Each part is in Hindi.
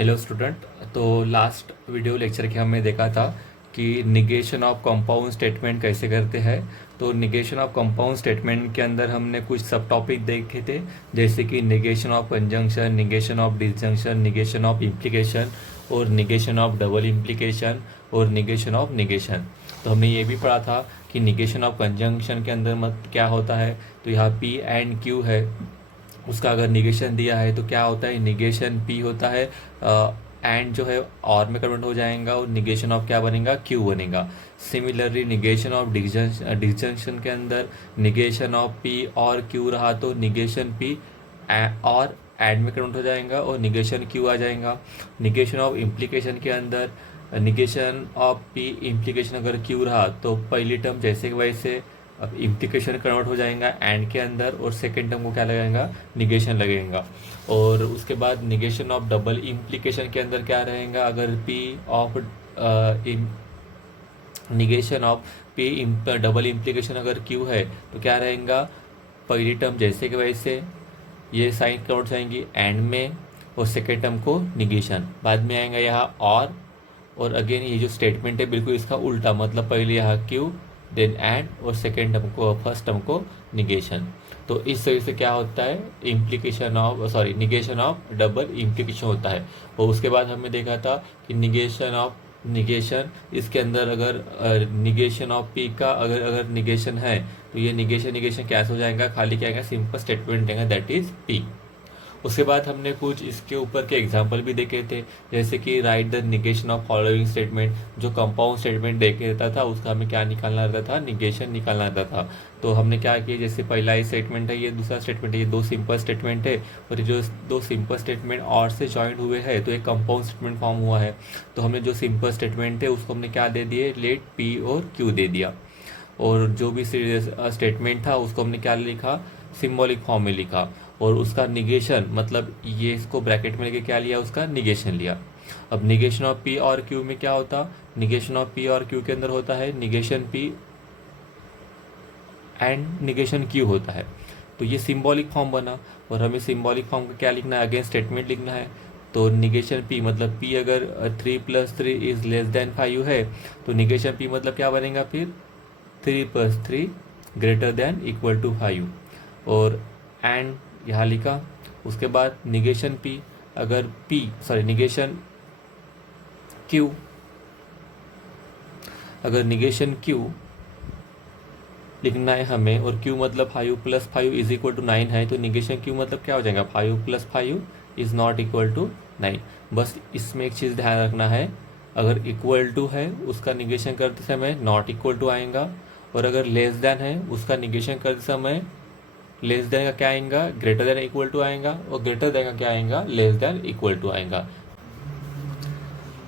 Hello student. तो लास्ट वीडियो लेक्चर के हमने देखा था कि निगेशन ऑफ कंपाउंड स्टेटमेंट कैसे करते हैं। तो निगेशन ऑफ कंपाउंड स्टेटमेंट के अंदर हमने कुछ सब टॉपिक देखे थे, जैसे कि negation of conjunction, negation of disjunction, negation of implication और निगेशन ऑफ डबल इम्प्लीकेशन और निगेशन ऑफ निगेशन। तो हमने ये भी पढ़ा था कि निगेशन ऑफ कंजंक्शन के अंदर मत क्या होता है। तो यहाँ पी एंड क्यू है, उसका अगर निगेशन दिया है तो क्या होता है, निगेशन पी होता है, एंड जो है और में कन्वर्ट हो जाएगा और निगेशन ऑफ क्या बनेगा, क्यू बनेगा। सिमिलरली निगेशन ऑफ डिसजंक्शन के अंदर निगेशन ऑफ पी और क्यू रहा तो निगेशन पी और एंड में कन्वर्ट हो जाएगा और निगेशन क्यू आ जाएगा। निगेशन ऑफ इम्प्लीकेशन के अंदर निगेशन ऑफ पी इम्प्लीकेशन अगर क्यू रहा तो पहली टर्म जैसे कि वैसे अब इम्प्लीकेशन कन्वर्ट हो जाएगा एंड के अंदर और सेकेंड टर्म को क्या लगेगा, निगेशन लगेगा। और उसके बाद निगेशन ऑफ डबल इम्प्लीकेशन के अंदर क्या रहेगा, अगर P of negation of P double implication अगर क्यू है तो क्या रहेगा, पहली टर्म जैसे कि वैसे ये साइन कन्वर्ट हो जाएंगी एंड में और सेकेंड टर्म को निगेशन, बाद में आएगा यहाँ और अगेन ये जो स्टेटमेंट है बिल्कुल इसका उल्टा, मतलब पहले यहाँ क्यू देन एंड और सेकेंड टर्म को फर्स्ट टर्म को निगेशन। तो इस तरह से क्या होता है, implication of negation of double implication होता है। और उसके बाद हमने देखा था कि निगेशन ऑफ निगेशन, इसके अंदर अगर निगेशन ऑफ पी का अगर निगेशन है तो ये निगेशन निगेशन कैसे हो जाएगा, खाली क्या आएगा, सिंपल स्टेटमेंट देगा दैट इज पी। उसके बाद हमने कुछ इसके ऊपर के एग्जाम्पल भी देखे थे, जैसे कि right the negation of following statement. जो कंपाउंड स्टेटमेंट देखे रहता था उसका हमें क्या निकालना रहता था, निगेशन निकालना रहता था। तो हमने क्या किया, जैसे पहला ही स्टेटमेंट है, ये दूसरा स्टेटमेंट है, ये दो सिंपल स्टेटमेंट है और ये जो दो सिंपल स्टेटमेंट और से ज्वाइन हुए हैं तो एक कंपाउंड स्टेटमेंट फॉर्म हुआ है। तो हमने जो सिंपल स्टेटमेंट है उसको हमने क्या दे दिए, लेट पी और क्यू दे दिया। और जो भी स्टेटमेंट था उसको हमने क्या लिखा, सिंबॉलिक फॉर्म में लिखा। और उसका निगेशन मतलब ये इसको ब्रैकेट में लेके क्या लिया, उसका निगेशन लिया। अब निगेशन ऑफ पी और क्यू में क्या होता, निगेशन ऑफ पी और क्यू के अंदर होता है negation P and negation Q होता है। तो ये सिंबॉलिक फॉर्म बना और हमें सिंबॉलिक फॉर्म का क्या लिखना है, अगेन स्टेटमेंट लिखना है। तो निगेशन पी मतलब पी अगर 3+3 इज लेस देन 5 है तो निगेशन पी मतलब क्या बनेगा, फिर 3+3 ग्रेटर देन इक्वल टू 5 और एंड यहाँ लिखा। उसके बाद निगेशन पी अगर निगेशन क्यू, अगर निगेशन क्यू लिखना है हमें और क्यू मतलब 5+5 इज इक्वल टू 9 है तो निगेशन क्यू मतलब क्या हो जाएगा, 5+5 इज नॉट इक्वल टू 9। बस इसमें एक चीज़ ध्यान रखना है, अगर इक्वल टू है उसका निगेशन करते समय नॉट इक्वल टू आएगा और अगर लेस देन है उसका निगेशन करते समय लेस देन का क्या आएगा, ग्रेटर देन इक्वल टू आएगा और ग्रेटर देन का क्या आएगा, लेस देन इक्वल टू आएगा।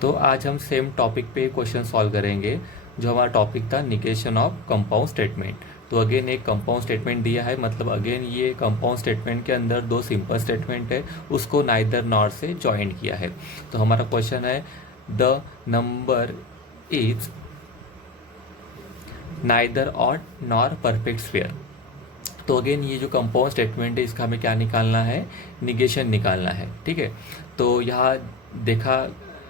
तो आज हम सेम टॉपिक पे क्वेश्चन सॉल्व करेंगे। जो हमारा टॉपिक था निगेशन ऑफ कंपाउंड स्टेटमेंट। तो अगेन एक कंपाउंड स्टेटमेंट दिया है, मतलब अगेन ये कंपाउंड स्टेटमेंट के अंदर दो सिंपल स्टेटमेंट है, उसको नाइदर नॉर से ज्वाइन किया है। तो हमारा क्वेश्चन है the number is neither odd nor perfect square. तो अगेन ये जो कंपाउंड स्टेटमेंट है इसका हमें क्या निकालना है, निगेशन निकालना है। ठीक है, तो यहाँ देखा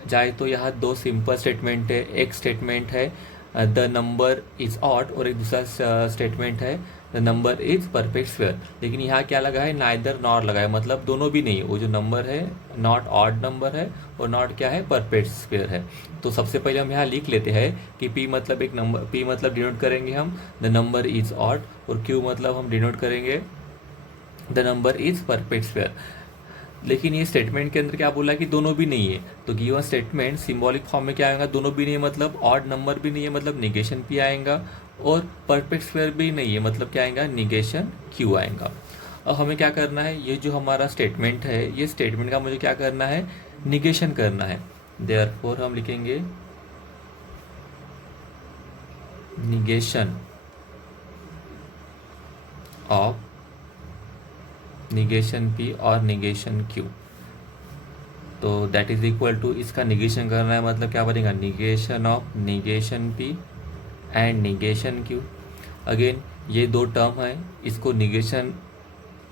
जाए तो यहाँ दो सिंपल स्टेटमेंट है, एक स्टेटमेंट है द नंबर इज ऑड और एक दूसरा स्टेटमेंट है the number is perfect square. लेकिन यहाँ क्या लगा है, नाइदर नॉर लगा है, मतलब दोनों भी नहीं है। वो जो नंबर है नॉट ऑड नंबर है और नॉट क्या है, परफेक्ट स्क्वायर है। तो सबसे पहले हम यहाँ लिख लेते हैं कि पी मतलब एक नंबर, पी मतलब डिनोट करेंगे हम द नंबर इज ऑड और क्यू मतलब हम डिनोट करेंगे the number is perfect square. लेकिन ये स्टेटमेंट के अंदर क्या बोला कि दोनों भी नहीं है, तो गिवन स्टेटमेंट सिंबॉलिक फॉर्म में क्या आएगा, दोनों भी नहीं है मतलब ऑड नंबर भी नहीं है मतलब निगेशन पी आएगा और परफेक्ट स्क्वायर भी नहीं है मतलब क्या आएगा, निगेशन क्यू आएगा। अब हमें क्या करना है, ये जो हमारा स्टेटमेंट है ये स्टेटमेंट का मुझे क्या करना है, निगेशन करना है। देयरफॉर हम लिखेंगे निगेशन ऑफ निगेशन पी और निगेशन क्यू। तो दैट इज इक्वल टू, इसका निगेशन करना है मतलब क्या बनेगा, negation of negation P and negation Q. Again ये दो टर्म है, इसको निगेशन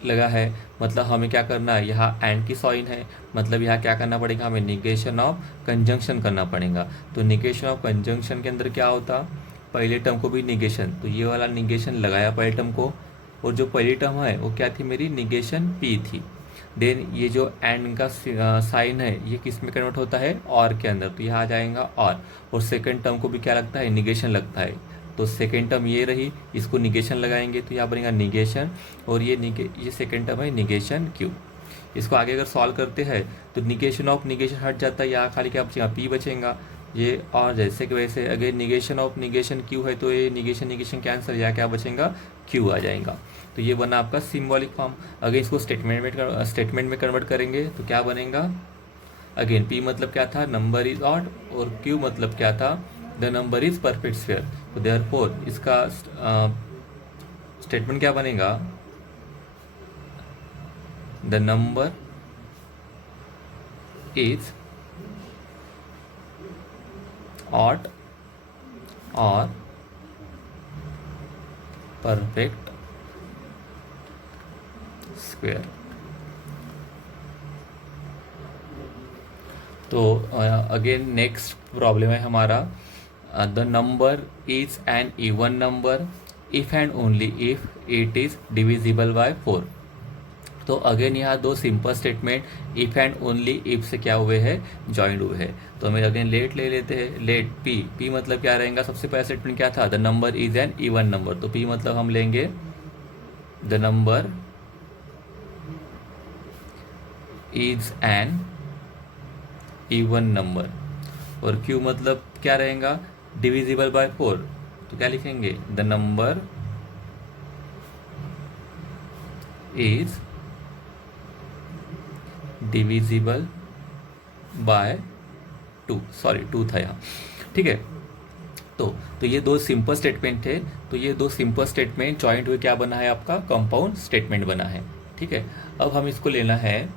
लगा है, मतलब हमें क्या करना है, यहाँ एंड की साइन है, मतलब यहाँ क्या करना पड़ेगा, हमें निगेशन ऑफ कंजंक्शन करना पड़ेगा। तो निगेशन ऑफ कंजंक्शन के अंदर क्या होता, पहले टर्म को भी निगेशन, तो ये वाला निगेशन लगाया पहले टर्म को, और जो पहली टर्म है वो क्या थी मेरी, निगेशन पी थी। देन ये जो एंड का साइन है ये किस में कन्वर्ट होता है, और के अंदर, तो यहाँ आ जाएगा और सेकंड टर्म को भी क्या लगता है, निगेशन लगता है। तो सेकेंड टर्म ये रही, इसको निगेशन लगाएंगे तो यहाँ बनेगा निगेशन, और ये सेकेंड टर्म है निगेशन क्यू। इसको आगे अगर सॉल्व करते हैं तो निगेशन ऑफ निगेशन हट जाता है, यहाँ खाली क्या बचेगा, पी बचेगा ये, और जैसे कि वैसे अगर निगेशन ऑफ निगेशन क्यू है तो ये निगेशन निगेशन कैंसिल, यहाँ क्या बचेगा, क्यू आ जाएगा। तो ये बना आपका सिम्बॉलिक फॉर्म। अगर इसको स्टेटमेंट में कन्वर्ट करेंगे तो क्या बनेगा, अगेन पी मतलब क्या था, नंबर इज ऑड, और क्यू मतलब क्या था, the number is perfect sphere. तो देयरफॉर इसका स्टेटमेंट क्या बनेगा, द नंबर इज ऑड और परफेक्ट स्क्वायर। तो अगेन नेक्स्ट प्रॉब्लम है हमारा, the number is an even number if and only if it is divisible bye 4। तो अगेन यहाँ दो simple statement if and only if से क्या हुए हैं, जॉइंड हुए हैं। तो हमें अगेन लेट ले लेते हैं, लेट पी मतलब क्या रहेगा, सबसे पहला स्टेटमेंट क्या था, the number is an even number, तो पी मतलब हम लेंगे the number is an even number, और क्यू मतलब क्या रहेगा, डिविजिबल बाय 4, तो क्या लिखेंगे, the number is divisible by 2, sorry 2 था यहाँ, ठीक है। तो ये दो सिंपल स्टेटमेंट थे, तो ये दो सिंपल स्टेटमेंट जॉइंट हुए क्या बना है, आपका कंपाउंड स्टेटमेंट बना है, ठीक है। अब हम इसको लेना है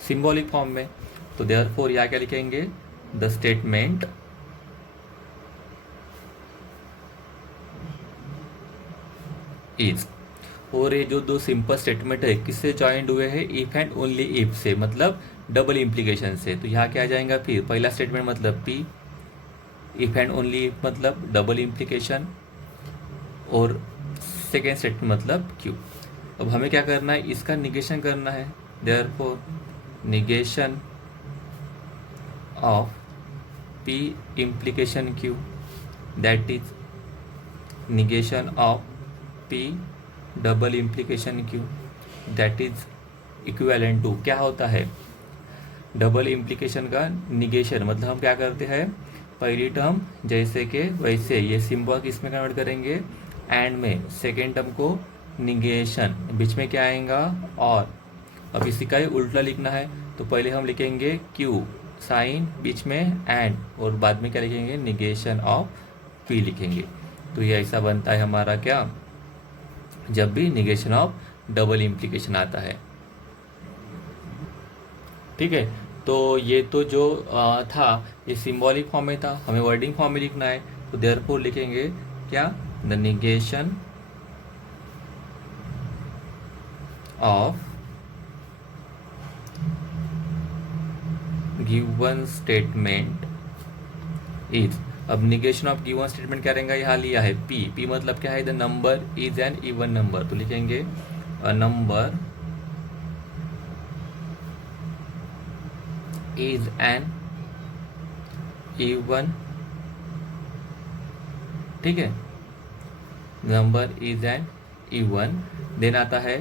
सिंबॉलिक फॉर्म में, तो देयरफॉर यहाँ क्या लिखेंगे, द स्टेटमेंट इज, और ये जो दो सिंपल स्टेटमेंट है किससे जॉइंट हुए हैं, इफ एंड ओनली इफ से, मतलब डबल इम्प्लीकेशन से। तो यहाँ क्या आ जाएगा, फिर पहला स्टेटमेंट मतलब P, if and only if मतलब डबल इम्प्लीकेशन, और सेकेंड स्टेटमेंट मतलब क्यू। अब हमें क्या करना है, इसका निगेशन करना है, therefore negation of P implication Q, that is negation of P double implication Q, that is equivalent to, क्या होता है, डबल इम्प्लीकेशन का निगेशन, मतलब हम क्या करते हैं, पहली टर्म जैसे कि वैसे ये सिंबल किस में कन्वर्ट करेंगे, एंड में, सेकेंड टर्म को निगेशन, बीच में क्या आएगा, और अब इसी का ही उल्टा लिखना है, तो पहले हम लिखेंगे क्यू साइन, बीच में एंड, और बाद में क्या लिखेंगे, निगेशन ऑफ पी लिखेंगे। तो ये ऐसा बनता है हमारा क्या, जब भी निगेशन ऑफ डबल इम्प्लीकेशन आता है, ठीक है। तो ये तो जो था ये सिंबॉलिक फॉर्म में था, हमें वर्डिंग फॉर्म में लिखना है, तो देयरफॉर लिखेंगे क्या, the negation of given statement is, अब निगेशन ऑफ गिवन स्टेटमेंट क्या रहेगा, यहाँ लिया है पी मतलब क्या है, the number is an even number, तो लिखेंगे a number is an even, ठीक है, number is an even. Then आता है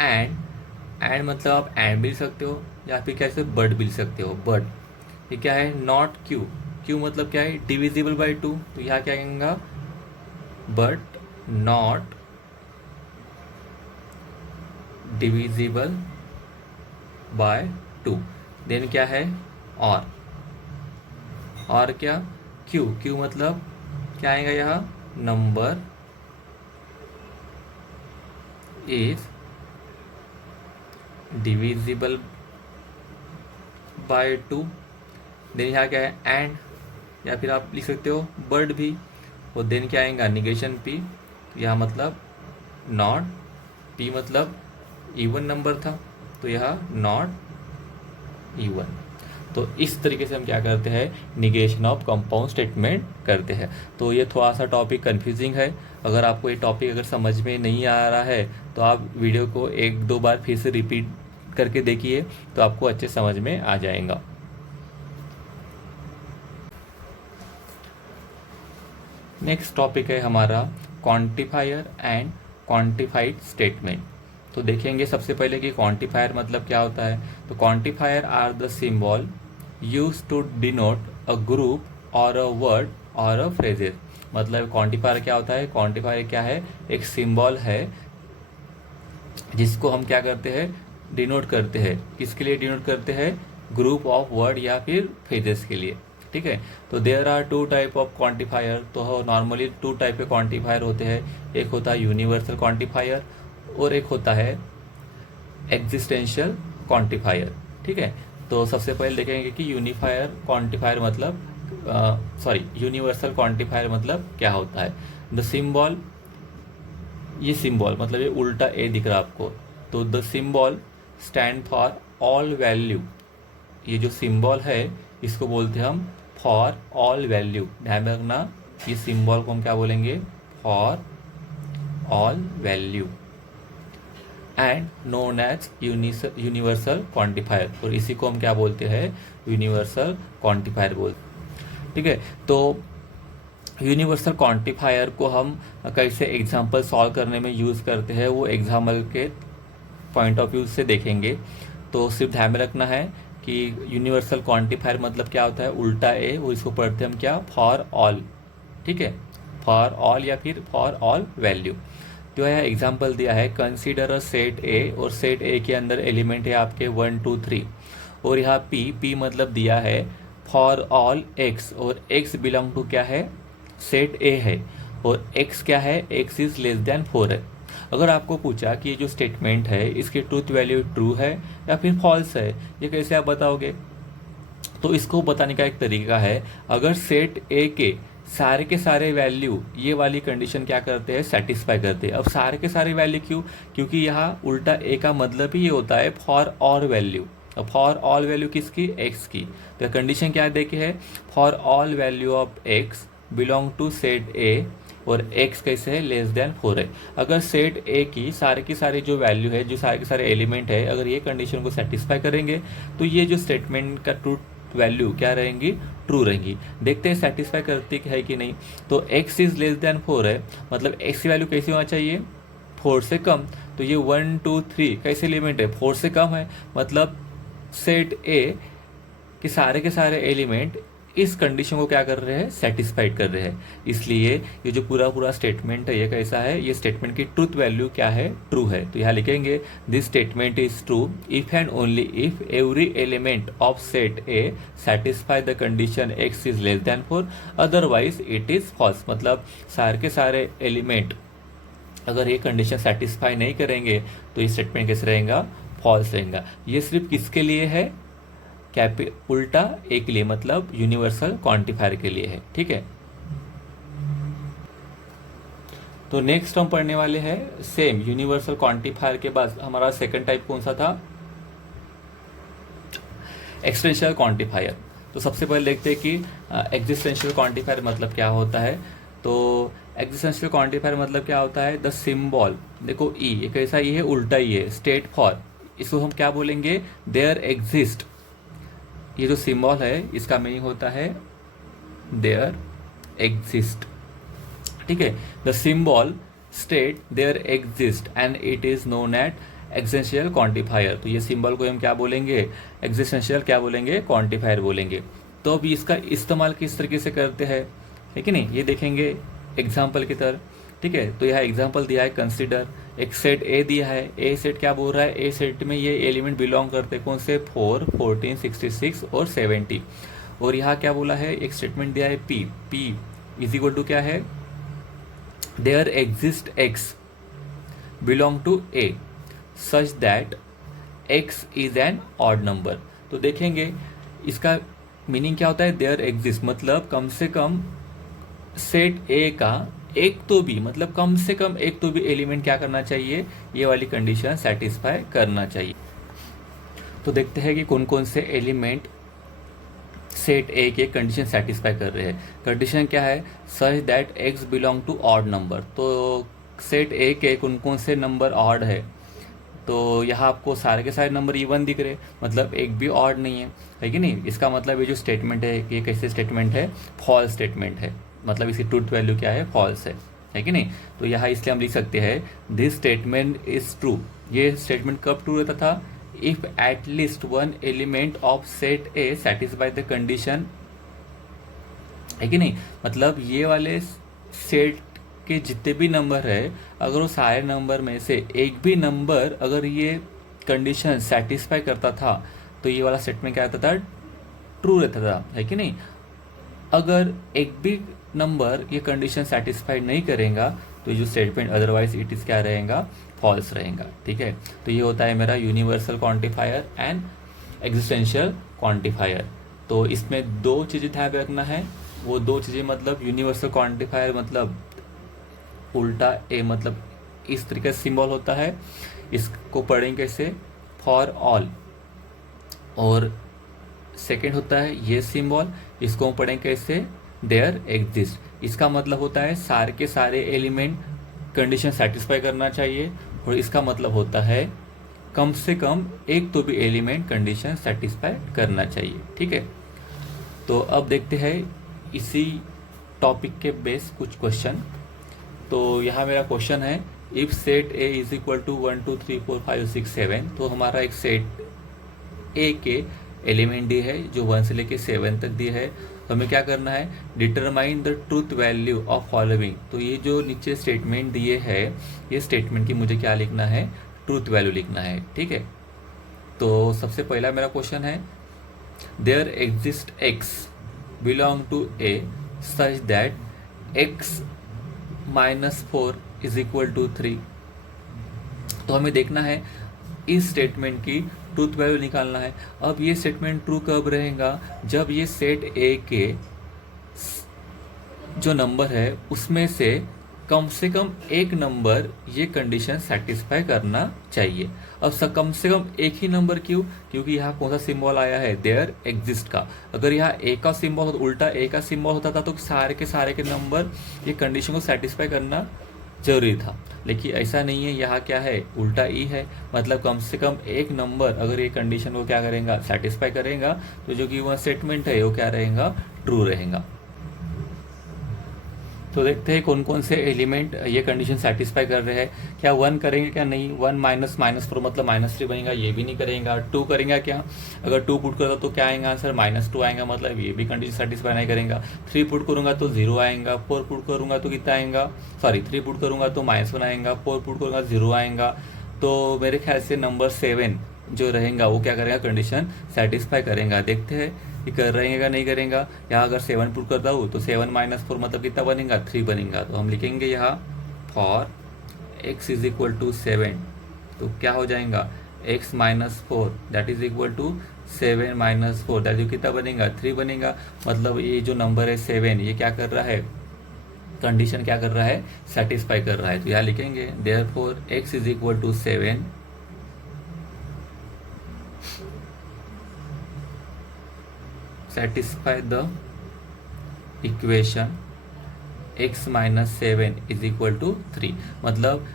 एंड मतलब आप एंड भी लिख सकते हो, या फिर कैसे बट भी लिख सकते हो, बट ये क्या है, नॉट क्यू मतलब क्या है, डिविजिबल बाय 2, तो यहाँ क्या आएगा, but not divisible by 2। Then क्या है, और क्या, क्यू मतलब क्या आएगा यहाँ, number is divisible by 2। Then यहाँ क्या है, एंड, या फिर आप लिख सकते हो बट भी, और देन क्या आएगा, निगेशन पी, यहाँ मतलब नॉट, पी मतलब इवन नंबर था, तो यह नॉट इवन। तो इस तरीके से हम क्या करते हैं, निगेशन ऑफ कंपाउंड स्टेटमेंट करते हैं। तो ये थोड़ा सा टॉपिक कंफ्यूजिंग है। अगर आपको ये टॉपिक अगर समझ में नहीं आ रहा है तो आप वीडियो को 1-2 बार फिर से रिपीट करके देखिए, तो आपको अच्छे समझ में आ जाएगा। नेक्स्ट टॉपिक है हमारा क्वांटिफायर एंड क्वांटिफाइड स्टेटमेंट। तो देखेंगे सबसे पहले कि क्वांटिफायर मतलब क्या होता है। तो quantifier are the symbol use to denote a group और अ वर्ड और अ फ्रेजेस। मतलब क्वांटिफायर क्या होता है, क्वांटिफायर क्या है, एक सिंबल है जिसको हम क्या करते हैं, डिनोट करते हैं। किसके लिए डिनोट करते हैं, ग्रुप ऑफ वर्ड या फिर फ्रेजेस के लिए। ठीक है, तो there are 2 type of quantifier. तो नॉर्मली 2 टाइप के क्वांटिफायर होते हैं। एक होता है यूनिवर्सल क्वांटिफायर और एक होता है एग्जिस्टेंशियल क्वांटिफायर। ठीक है, तो सबसे पहले देखेंगे कि यूनिफायर क्वांटिफायर मतलब यूनिवर्सल क्वांटिफायर मतलब क्या होता है। द सिंबल, ये सिंबल मतलब ये उल्टा ए दिख रहा है आपको, तो the symbol stand for all value. ये जो सिंबल है इसको बोलते हैं हम फॉर ऑल वैल्यू। ध्यान में रखना, ये सिंबल को हम क्या बोलेंगे, for all value and known as universal quantifier. और इसी को हम क्या बोलते हैं, यूनिवर्सल क्वांटिफायर बोलते हैं। ठीक है, तो यूनिवर्सल क्वांटिफायर को हम कैसे एग्जाम्पल सॉल्व करने में यूज़ करते हैं वो एग्जाम्पल के पॉइंट ऑफ व्यू से देखेंगे। तो सिर्फ ध्यान में रखना है कि यूनिवर्सल क्वांटिफायर मतलब क्या होता है, उल्टा ए, वो इसको पढ़ते हैं हम क्या, फॉर ऑल। ठीक है, फॉर ऑल या फिर फॉर ऑल वैल्यू। तो यह एग्जाम्पल दिया है, कंसीडर अ सेट ए, और सेट ए के अंदर एलिमेंट है आपके 1 2 3, और यहाँ पी मतलब दिया है फॉर ऑल एक्स, और एक्स बिलोंग टू क्या है, सेट ए है, और एक्स क्या है, एक्स इज लेस देन 4 है। अगर आपको पूछा कि ये जो स्टेटमेंट है इसकी ट्रूथ वैल्यू ट्रू है या फिर फॉल्स है, ये कैसे आप बताओगे। तो इसको बताने का एक तरीका है, अगर सेट ए के सारे वैल्यू ये वाली कंडीशन क्या करते हैं, सेटिस्फाई करते हैं। अब सारे के सारे वैल्यू क्यों, क्योंकि यहाँ उल्टा ए का मतलब ही ये होता है फॉर ऑल वैल्यू। अब फॉर ऑल वैल्यू किसकी, एक्स की। तो कंडीशन क्या देखी है, for all value of x belong to set A, और x कैसे है, लेस देन 4 है। अगर सेट ए की सारे जो वैल्यू है, जो सारे के सारे एलिमेंट है, अगर ये कंडीशन को सेटिस्फाई करेंगे तो ये जो स्टेटमेंट का ट्रूथ वैल्यू क्या रहेंगी, ट्रू रहेंगी। देखते हैं सेटिस्फाई करती है कि नहीं। तो x इज लेस देन 4 है, मतलब x की वैल्यू कैसी होना चाहिए, 4 से कम। तो ये 1 2 3 कैसे एलिमेंट है, 4 से कम है, मतलब सेट ए के सारे एलिमेंट इस कंडीशन को क्या कर रहे हैं, सेटिस्फाइड कर रहे हैं। इसलिए ये जो पूरा स्टेटमेंट है ये कैसा है, ये स्टेटमेंट की ट्रूथ वैल्यू क्या है, ट्रू है। तो यहाँ लिखेंगे this statement is true if and only if every element of set A satisfy the condition x is less than 4, otherwise it is false. मतलब सारे के सारे एलिमेंट अगर ये कंडीशन सेटिस्फाई नहीं करेंगे तो ये स्टेटमेंट कैसे रहेगा, फॉल्स रहेगा। ये सिर्फ किसके लिए है, उल्टा ए के लिए, मतलब यूनिवर्सल क्वांटिफायर के लिए है। ठीक है, तो नेक्स्ट हम पढ़ने वाले हैं सेम यूनिवर्सल क्वांटिफायर के बाद हमारा सेकंड टाइप कौन सा था, एक्सटेंशियल क्वांटिफायर। तो सबसे पहले देखते हैं कि एग्जिस्टेंशियल क्वांटिफायर मतलब क्या होता है। तो एग्जिस्टेंशियल क्वांटिफायर मतलब क्या होता है, द सिंबल, देखो ई, ये कैसा, ये है उल्टा ही है, स्टेट फॉर, इसको हम क्या बोलेंगे, देयर एग्जिस्ट। ये जो सिंबल है इसका मीनिंग होता है देयर एग्जिस्ट। ठीक है, the symbol state there exist and it is known at existential quantifier. तो ये सिंबल को हम क्या बोलेंगे, एग्जिस्टेंशियल क्या बोलेंगे, क्वांटिफायर बोलेंगे। तो अभी इसका इस्तेमाल किस तरीके से करते हैं, है कि नहीं, ये देखेंगे एग्जाम्पल की तरह। ठीक है, तो यह एग्जाम्पल दिया है, कंसिडर एक सेट ए दिया है, ए सेट क्या बोल रहा है, ए सेट में ये एलिमेंट बिलोंग करते हैं कौन से, 4 14 66 और 70। और यहाँ क्या बोला है, एक स्टेटमेंट दिया है पी इज इक्वल टू क्या है, there exist x belong to A such that x is an odd number. तो देखेंगे इसका मीनिंग क्या होता है, देयर एग्जिस्ट मतलब कम से कम सेट ए का एक तो भी, मतलब कम से कम एक तो भी एलिमेंट क्या करना चाहिए, ये वाली कंडीशन सेटिस्फाई करना चाहिए। तो देखते हैं कि कौन कौन से एलिमेंट सेट ए के कंडीशन सेटिस्फाई कर रहे हैं। कंडीशन क्या है, such that x belong to odd number. तो सेट ए के कौन कौन से नंबर ऑड है, तो यहाँ आपको सारे के सारे नंबर इवन दिख रहे, मतलब एक भी ऑड नहीं है कि नहीं। इसका मतलब ये जो स्टेटमेंट है, ये कैसे स्टेटमेंट है, फॉल्स स्टेटमेंट है, मतलब इसकी ट्रूथ वैल्यू क्या है, फॉल्स है कि नहीं। तो यहाँ इसलिए हम लिख सकते हैं दिस स्टेटमेंट इज ट्रू। ये स्टेटमेंट कब ट्रू रहता था, if at least one element of set A satisfy the condition, है कि नहीं। मतलब ये वाले सेट के जितने भी नंबर है, अगर वो सारे नंबर में से एक भी नंबर अगर ये कंडीशन सेटिस्फाई करता था, तो ये वाला स्टेटमेंट क्या रहता था, ट्रू रहता था, है कि नहीं। अगर एक भी नंबर ये कंडीशन सेटिस्फाई नहीं करेगा, तो जो स्टेटमेंट अदरवाइज इट इज क्या रहेगा, फॉल्स रहेगा। ठीक है, तो ये होता है मेरा universal quantifier and existential quantifier. तो इसमें दो चीज़ें ध्यान रखना है, वो दो चीज़ें मतलब यूनिवर्सल क्वांटिफायर मतलब उल्टा ए, मतलब इस तरीके से सिंबल होता है, इसको पढ़ेंगे कैसे, फॉर ऑल। और सेकंड होता है ये सिंबल, इसको हम पढ़ेंगे कैसे, देयर एग्जिस्ट। इसका मतलब होता है सारे के सारे एलिमेंट कंडीशन सेटिस्फाई करना चाहिए, और इसका मतलब होता है कम से कम एक तो भी एलिमेंट कंडीशन सेटिस्फाई करना चाहिए। ठीक है, तो अब देखते हैं इसी टॉपिक के बेस कुछ क्वेश्चन। तो यहाँ मेरा क्वेश्चन है, if set A is equal to 1 2 3 4 5 6 7, तो हमारा एक सेट ए के एलिमेंट दी है जो 1 से लेके 7 तक दी है। तो हमें क्या करना है, determine the truth value of following. तो ये जो नीचे स्टेटमेंट दिए है, ये स्टेटमेंट की मुझे क्या लिखना है, ट्रूथ वैल्यू लिखना है। ठीक है, तो सबसे पहला मेरा क्वेश्चन है, there exist x belong to A such that x -4 is equal to 3। तो हमें देखना है इस स्टेटमेंट की ट्रूथ वैल्यू निकालना है। अब ये स्टेटमेंट ट्रू कब रहेगा, जब ये सेट ए के जो नंबर है उसमें से कम एक नंबर ये कंडीशन सेटिस्फाई करना चाहिए। अब कम से कम एक ही नंबर क्यों, क्योंकि यहाँ कौन सा सिंबल आया है, देयर एग्जिस्ट का। अगर यहाँ ए का सिंबल हो, उल्टा ए का सिंबल होता था, तो सारे के नंबर ये कंडीशन को सेटिस्फाई करना जरूरी था। लेकिन ऐसा नहीं है, यहाँ क्या है, उल्टा ई है, मतलब कम से कम एक नंबर अगर ये कंडीशन को क्या करेगा, सेटिस्फाई करेगा, तो जो कि वह स्टेटमेंट है वो क्या रहेगा, ट्रू रहेगा। तो देखते हैं कौन कौन से एलिमेंट ये कंडीशन सेटिस्फाई कर रहे हैं। क्या 1 करेंगे, क्या नहीं, 1 -4 मतलब -3 बनेगा, ये भी नहीं करेगा। 2 करेंगे क्या, अगर 2 पुट करता तो क्या आएगा आंसर, -2 आएगा, मतलब ये भी कंडीशन सेटिस्फाई नहीं करेगा। 3 पुट करूंगा तो 0 आएगा, 4 पुट करूंगा तो कितना आएगा, सॉरी 3 पुट करूंगा तो -1 आएगा, 4 पुट करूंगा 0 आएगा। तो मेरे ख्याल से नंबर 7 जो रहेगा वो क्या करेगा, कंडीशन सेटिस्फाई करेगा। देखते हैं कि कर रहेगा नहीं करेगा। यहाँ अगर 7 पुट करता हूँ तो 7 -4 मतलब कितना बनेगा, 3 बनेगा। तो हम लिखेंगे यहाँ for x is equal to 7, तो क्या हो जाएगा, x -4 that is equal to 7 -4 that कितना बनेगा, 3 बनेगा। मतलब ये जो नंबर है 7, ये क्या कर रहा है, कंडीशन क्या कर रहा है, सेटिस्फाई कर रहा है। तो यहाँ लिखेंगे therefore x is equal to 7 satisfy the equation x -7 is equal to 3। मतलब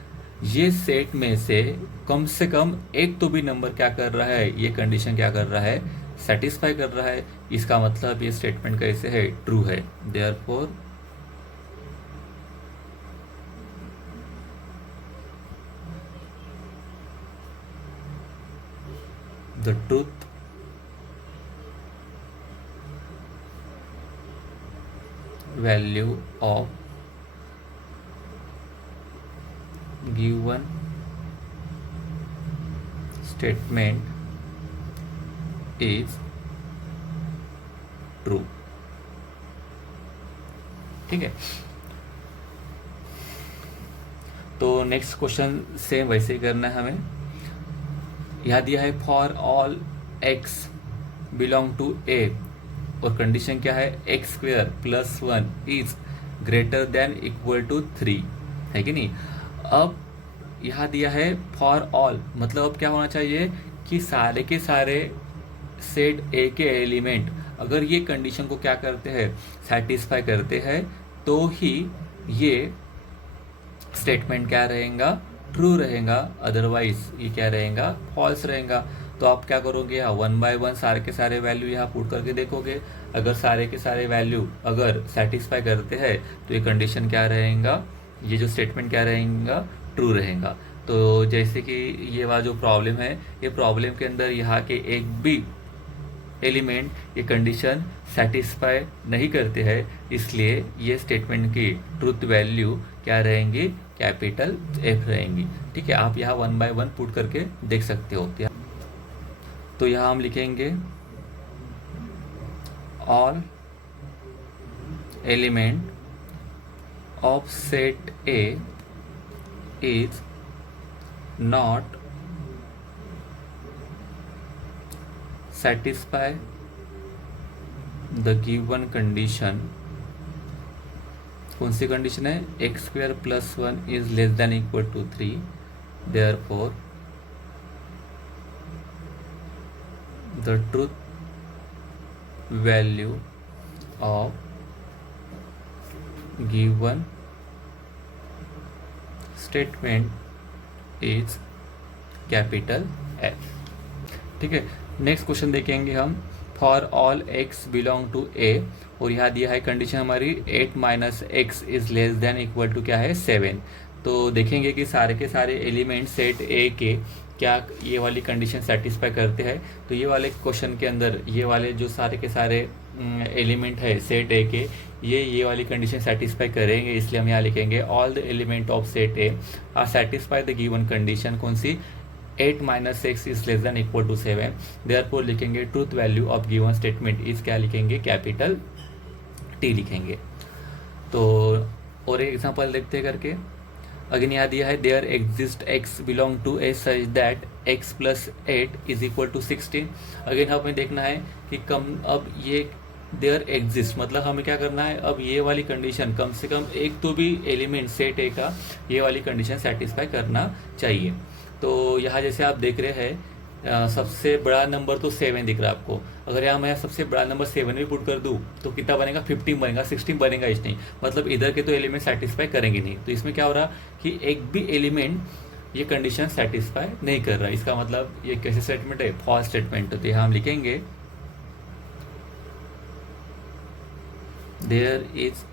ये सेट में से कम एक तो भी नंबर क्या कर रहा है, ये कंडीशन क्या कर रहा है, सेटिस्फाई कर रहा है। इसका मतलब ये स्टेटमेंट कैसे है, ट्रू है। Therefore the truth value of given statement is true। ठीक है, तो नेक्स्ट क्वेश्चन सेम वैसे ही करना है हमें। यहाँ दिया है for all x belong to a, और कंडीशन क्या है, x² + 1 is greater than equal to 3, है कि नहीं। अब यहाँ दिया है फॉर ऑल, मतलब अब क्या होना चाहिए कि सारे के सारे सेट ए के एलिमेंट अगर ये कंडीशन को क्या करते हैं, सेटिस्फाई करते हैं, तो ही ये स्टेटमेंट क्या रहेगा, ट्रू रहेगा, अदरवाइज ये क्या रहेगा, फॉल्स रहेगा। तो आप क्या करोगे, यहाँ 1 बाय 1 सारे के सारे वैल्यू यहाँ पुट करके देखोगे। अगर सारे के सारे वैल्यू अगर सेटिस्फाई करते हैं तो ये कंडीशन क्या रहेगा, ये जो स्टेटमेंट क्या रहेगा, ट्रू रहेगा। तो जैसे कि ये वाला जो प्रॉब्लम है, ये प्रॉब्लम के अंदर यहाँ के एक भी एलिमेंट ये कंडीशन सेटिस्फाई नहीं करते हैं, इसलिए ये स्टेटमेंट की ट्रूथ वैल्यू क्या रहेंगी, कैपिटल एफ रहेंगी। ठीक है, आप यहाँ 1 बाय 1 पुट करके देख सकते हो। तो यहाँ हम लिखेंगे all element of set A is not satisfy the given condition। कौन सी कंडीशन है, x² + 1 is less than equal to 3, therefore the truth value of given statement is capital F। ठीक है, नेक्स्ट क्वेश्चन देखेंगे हम, for all x belong to a, और यहाँ दिया है कंडीशन हमारी 8 - x is less than equal to क्या है, 7। तो देखेंगे कि सारे के सारे एलिमेंट सेट a के क्या ये वाली कंडीशन सेटिस्फाई करते हैं। तो ये वाले क्वेश्चन के अंदर ये वाले जो सारे के सारे एलिमेंट है सेट a के, ये वाली कंडीशन सेटिस्फाई करेंगे, इसलिए हम यहाँ लिखेंगे all the element of set a are satisfy the given condition. कौन सी, 8 - x is less than equal to 7, therefore लिखेंगे truth value of given statement is क्या लिखेंगे, कैपिटल T लिखेंगे। तो और एक एग्जांपल देखते हैं करके। अगेन यहाँ दिया है there exist x belong to A such that x + 8 is equal to 16। Again हमें देखना है कि कम, अब ये देयर एग्जिस्ट मतलब हमें क्या करना है, अब ये वाली कंडीशन कम से कम एक तो भी एलिमेंट सेट ए का ये वाली कंडीशन सेटिस्फाई करना चाहिए। तो यहाँ जैसे आप देख रहे हैं सबसे बड़ा नंबर तो 7 दिख रहा है आपको। अगर यहाँ मैं सबसे बड़ा नंबर 7 भी पुट कर दूँ तो कितना बनेगा, 15 बनेगा, 16 बनेगा इस नहीं, मतलब इधर के तो एलिमेंट सेटिस्फाई करेंगे नहीं। तो इसमें क्या हो रहा कि एक भी एलिमेंट ये कंडीशन सेटिस्फाई नहीं कर रहा, इसका मतलब ये कैसे स्टेटमेंट है, फॉल्स स्टेटमेंट। तो यहाँ हम लिखेंगे there is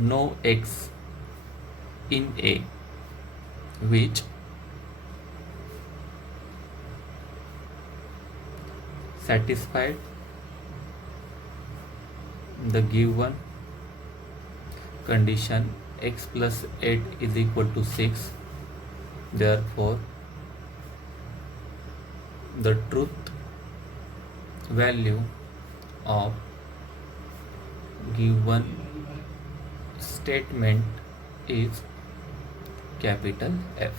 no x in A which satisfied the given condition x + 8 is equal to 6, therefore the truth value of given statement is capital F।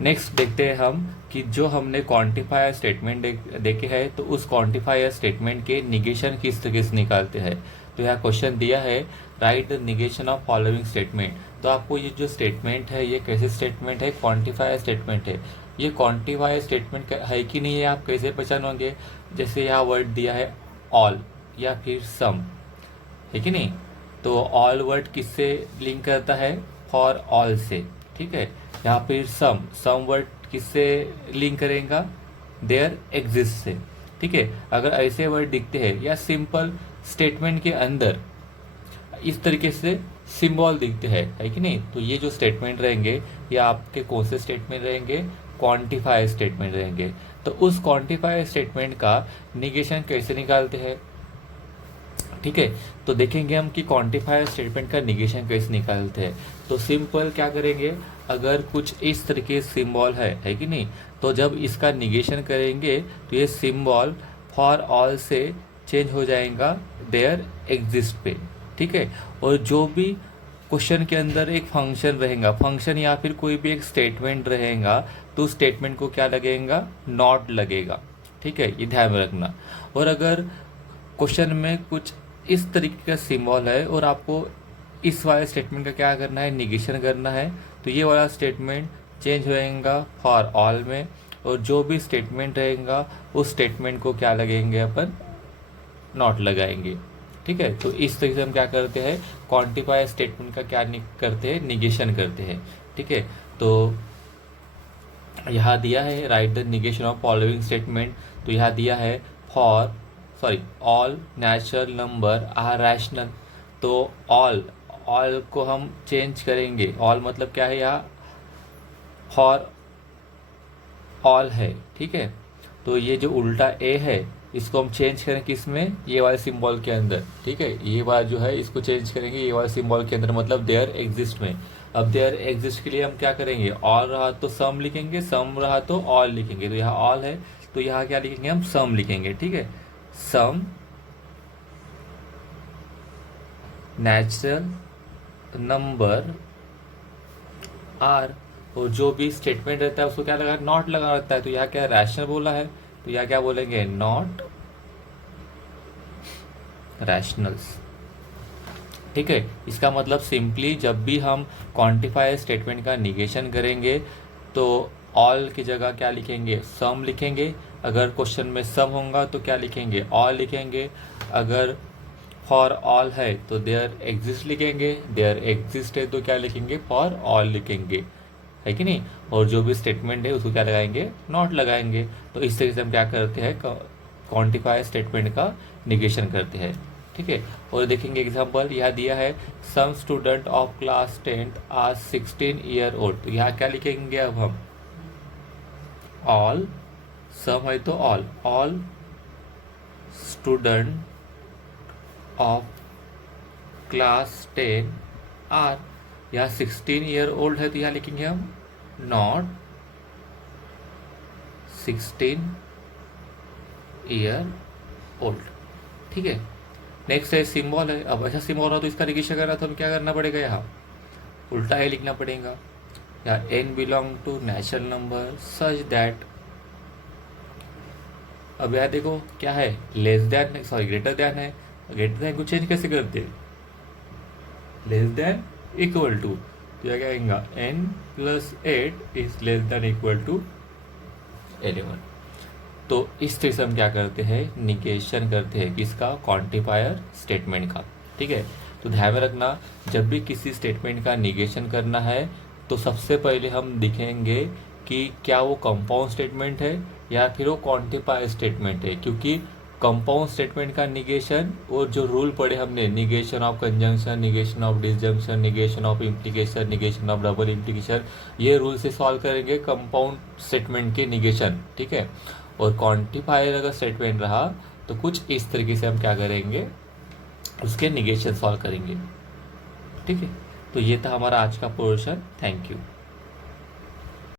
Next देखते हैं हम कि जो हमने क्वांटिफायर स्टेटमेंट देखे है, तो उस क्वांटिफायर स्टेटमेंट के निगेशन किस तरीके से निकालते हैं। तो यहाँ क्वेश्चन दिया है write the negation of following statement. तो आपको ये जो स्टेटमेंट है ये कैसे स्टेटमेंट है, क्वांटिफायर स्टेटमेंट है। ये क्वांटिफायर स्टेटमेंट है कि नहीं है आप कैसे पहचानोगे, जैसे यहाँ वर्ड दिया है ऑल या फिर सम, है कि नहीं। तो ऑल वर्ड किससे लिंक करता है, फॉर ऑल से, ठीक है। यहाँ फिर सम वर्ड किससे लिंक करेगा, देयर एग्जिस्ट से, ठीक है। अगर ऐसे वर्ड दिखते हैं या सिंपल स्टेटमेंट के अंदर इस तरीके से सिंबल दिखते हैं, है कि नहीं, तो ये जो स्टेटमेंट रहेंगे ये आपके कौन से स्टेटमेंट रहेंगे, क्वांटिफायर स्टेटमेंट रहेंगे। तो उस क्वांटिफायर स्टेटमेंट का निगेशन कैसे निकालते हैं, ठीक है। तो देखेंगे हम कि क्वांटिफायर स्टेटमेंट का निगेशन कैसे निकालते हैं। तो सिंपल क्या करेंगे, अगर कुछ इस तरीके सिंबल है कि नहीं, तो जब इसका निगेशन करेंगे तो ये सिंबल फॉर ऑल से चेंज हो जाएगा देयर एग्जिस्ट पे, ठीक है। और जो भी क्वेश्चन के अंदर एक फंक्शन रहेगा, फंक्शन या फिर कोई भी एक स्टेटमेंट रहेगा, तो स्टेटमेंट को क्या लगेगा, नॉट लगेगा, ठीक है, ये ध्यान में रखना। और अगर क्वेश्चन में कुछ इस तरीके का सिंबल है और आपको इस वाले स्टेटमेंट का क्या करना है, निगेशन करना है। तो ये वाला स्टेटमेंट चेंज होएगा फॉर ऑल में, और जो भी स्टेटमेंट रहेगा उस स्टेटमेंट को क्या लगेंगे अपन, नॉट लगाएंगे। ठीक है, तो इस तरीके से हम क्या करते हैं, क्वांटिफायर स्टेटमेंट का क्या करते हैं, निगेशन करते हैं। ठीक है, तो यहाँ दिया है write the negation of following statement. तो यहाँ दिया है all natural number are rational. तो ऑल को हम चेंज करेंगे, ऑल मतलब क्या है, यहाँ फॉर ऑल है। ठीक है, तो ये जो उल्टा ए है इसको हम चेंज करें किस में, ये वाले सिंबल के अंदर। ठीक है, ये बात जो है इसको चेंज करेंगे ये वाले सिंबल के अंदर, मतलब देयर एग्जिस्ट में। अब देयर एग्जिस्ट के लिए हम क्या करेंगे, ऑल रहा तो सम लिखेंगे, सम रहा तो ऑल लिखेंगे। तो यहाँ ऑल है तो यहाँ क्या लिखेंगे, हम सम लिखेंगे। ठीक है, सम नेचुरल नंबर आर, और जो भी स्टेटमेंट रहता है उसको क्या लगा, नॉट लगा रहता है। तो यहाँ क्या रैशनल बोला है, तो यहाँ क्या बोलेंगे, नॉट रैशनल्स। ठीक है, इसका मतलब सिंपली जब भी हम क्वांटिफायर स्टेटमेंट का निगेशन करेंगे तो ऑल की जगह क्या लिखेंगे, सम लिखेंगे। अगर क्वेश्चन में सम होगा तो क्या लिखेंगे, ऑल लिखेंगे। अगर फॉर ऑल है तो देयर एग्जिस्ट लिखेंगे, देयर एग्जिस्ट है तो क्या लिखेंगे, फॉर ऑल लिखेंगे, है कि नहीं। और जो भी स्टेटमेंट है उसको क्या लगाएंगे, नॉट लगाएंगे। तो इस तरीके से हम क्या करते हैं, क्वांटिफायर स्टेटमेंट का निगेशन करते हैं। ठीक है, और देखेंगे एग्जांपल यहाँ दिया है, some student of class 10 are 16 year old. तो यहाँ क्या लिखेंगे अब हम, ऑल, सम है तो all student of class 10 are, यहाँ 16 ईयर ओल्ड है तो यहाँ लिखेंगे हम नॉट 16 ईयर ओल्ड। ठीक है, नेक्स्ट है सिंबल है। अब ऐसा सिंबल हो तो इसका निगेशन करना तो हमें क्या करना पड़ेगा, यहाँ उल्टा है लिखना पड़ेगा। यहाँ n belong to natural number such that, अब यहाँ देखो क्या है, लेस देन ग्रेटर देन है। ग्रेटर देन को चेंज कैसे करते हैं, लेस देन इक्वल टू, तो क्या कहेंगे, n + 8 is less than equal to 11। तो इस तरह से हम क्या करते हैं, निगेशन करते हैं किसका, क्वांटिफायर स्टेटमेंट का। ठीक है, तो ध्यान में रखना जब भी किसी स्टेटमेंट का निगेशन करना है तो सबसे पहले हम देखेंगे कि क्या वो कंपाउंड स्टेटमेंट है या फिर वो क्वांटिफायर स्टेटमेंट है। क्योंकि कंपाउंड स्टेटमेंट का निगेशन और जो रूल पढ़े हमने, negation of conjunction, negation of disjunction, negation of implication, negation of double implication, ये रूल से सॉल्व करेंगे कंपाउंड स्टेटमेंट के निगेशन। ठीक है, और क्वांटिफायर अगर स्टेटमेंट रहा तो कुछ इस तरीके से हम क्या करेंगे, उसके निगेशन सॉल्व करेंगे। ठीक है, तो ये था हमारा आज का पोर्शन। Thank you.